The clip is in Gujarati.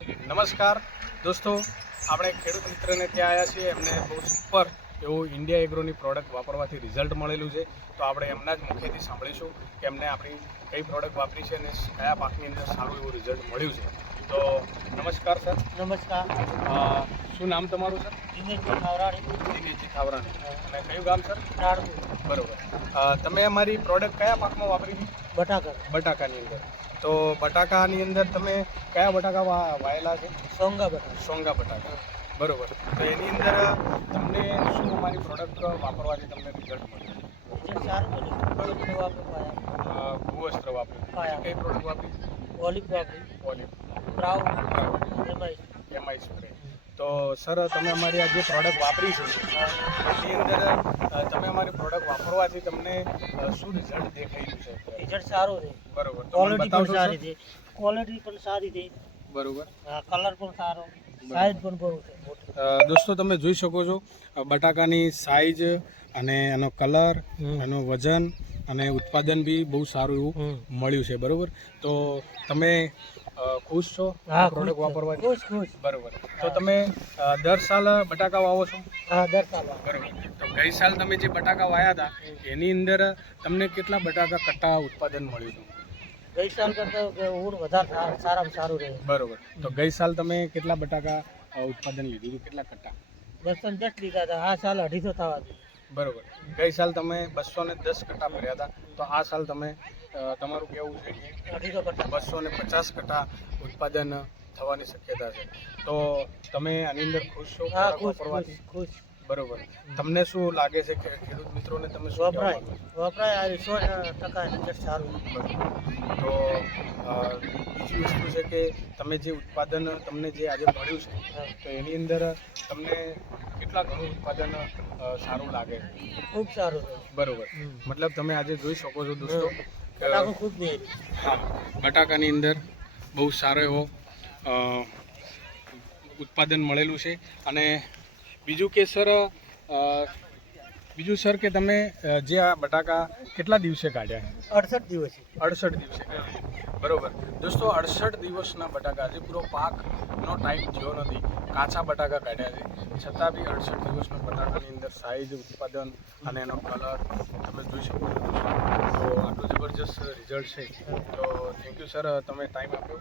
નમસ્કાર. દોસ્તો આપણે ખેડૂત મિત્રને ત્યાં આવ્યા છીએ. એમને બહુ સુપર એવું ઇન્ડિયા એગ્રોની પ્રોડક્ટ વાપરવાથી રિઝલ્ટ મળેલું છે. તો આપણે એમના જ મુખેથી સાંભળીશું કે એમને આપણી કઈ પ્રોડક્ટ વાપરી છે અને કયા પાકની અંદર સારું એવું રિઝલ્ટ મળ્યું છે. તો નમસ્કાર સર નમસ્કાર. શું નામ તમારું સર દિનેશજી ખાવરાણી. દિનેશજી થાવરાણી અને કયું ગામ સર બરોબર. તમે અમારી પ્રોડક્ટ કયા પાકમાં વાપરી હતી બટાકર બટાકાની અંદર. તો બટાકાની અંદર તમે કયા બટાકા વાયેલા છે? સોંગા બટાકા. સોંગા બટાકા. બરોબર. તો એની અંદર તમને શું અમારી પ્રોડક્ટ વાપરવાથી તમને રિઝલ્ટ મળ્યું સારું અ, ભૂવસ્ત્ર વાપર્યું. કઈ પ્રોડક્ટ વાપરી? ઓલિવ વાપરી ઓલિવ. પ્રાઉ એમાં એમઆઈ સ્પ્રે. તો સર તમે અમારી આ જે પ્રોડક્ટ વાપરી છે એની અંદર તમે અમારી પ્રોડક્ટ વાપરવાથી તમને શું રિઝલ્ટ દેખાયું છે રિઝલ્ટ સારું છે. બરોબર. ક્વોલિટી પણ સારી છે. ક્વોલિટી પણ સારી છે. બરોબર. કલર પણ સારો. સાઈઝ પણ બહુ છે. દોસ્તો તમે જોઈ શકો છો બટાકાની સાઈઝ અને એનો કલર એનો વજન અને ઉત્પાદન બી બહુ સારું એવું મળ્યું છે બરોબર? તો તમે ખુશ છો? હા પ્રોડક્ટ વાપરવા ખુશ ખુશ બરોબર. તો તમે દર સાલ બટાકા વાવો છો? હા દર સાલ બરોબર. તો ગઈ સાલ તમે જે બટાકા વાયા હતા એની અંદર તમને કેટલા બટાકા કટ્ટા ઉત્પાદન મળ્યું હતું? ગઈ સાલ કરતાં ઊંડ વધારે સારામાં સારું રહે. બરોબર. તો ગઈ સાલ તમે કેટલા બટાકા ઉત્પાદન લીધું હતું? કેટલા કટ્ટા બસો દસ લીધા હતા. આ સાલ અઢીસો થવા બરોબર. ગઈ સાલ તમે બસો ને દસ કટ્ટા ભર્યા હતા. તો આ સાલ તમે તમારું કેવું છે? કે અઢીસો બસો ને પચાસ કટ્ટા ઉત્પાદન થવાની શક્યતા છે. તો તમે આની અંદર ખુશ છો? વાપરવાથી? ખુશ બરોબર. તમને શું લાગે છે કે ખેડૂત મિત્રોને તમે શું કહેવા વપરાય વપરાય આ સો ટકા રિઝલ્ટ સારું. તો બીજી વસ્તુ છે કે તમે જે ઉત્પાદન તમને જે આજે મળ્યું છે તો એની અંદર તમને કેટલા ઘણું ઉત્પાદન સારું લાગે? ખૂબ સારું બરોબર. મતલબ તમે આજે જોઈ શકો છો દોસ્તો બટાકાની અંદર બહુ સારો એવો ઉત્પાદન મળેલું છે. અને બીજું કે સર બીજું સર કે તમે જે આ બટાકા કેટલા દિવસે કાઢ્યા? અડસઠ દિવસે. અડસઠ દિવસે. કાઢ્યા બરોબર. દોસ્તો અડસઠ દિવસના બટાકા હજી પૂરો પાકનો ટાઈમ થયો નથી. કાચા બટાકા કાઢ્યા છે. છતાં બી અડસઠ દિવસના બટાકાની અંદર સાઈઝ ઉત્પાદન અને એનો કલર તમે જોઈ શકો છો દોસ્તો તો આટલું જબરજસ્ત રિઝલ્ટ છે. તો થેન્ક યુ સર તમે ટાઈમ આપ્યો.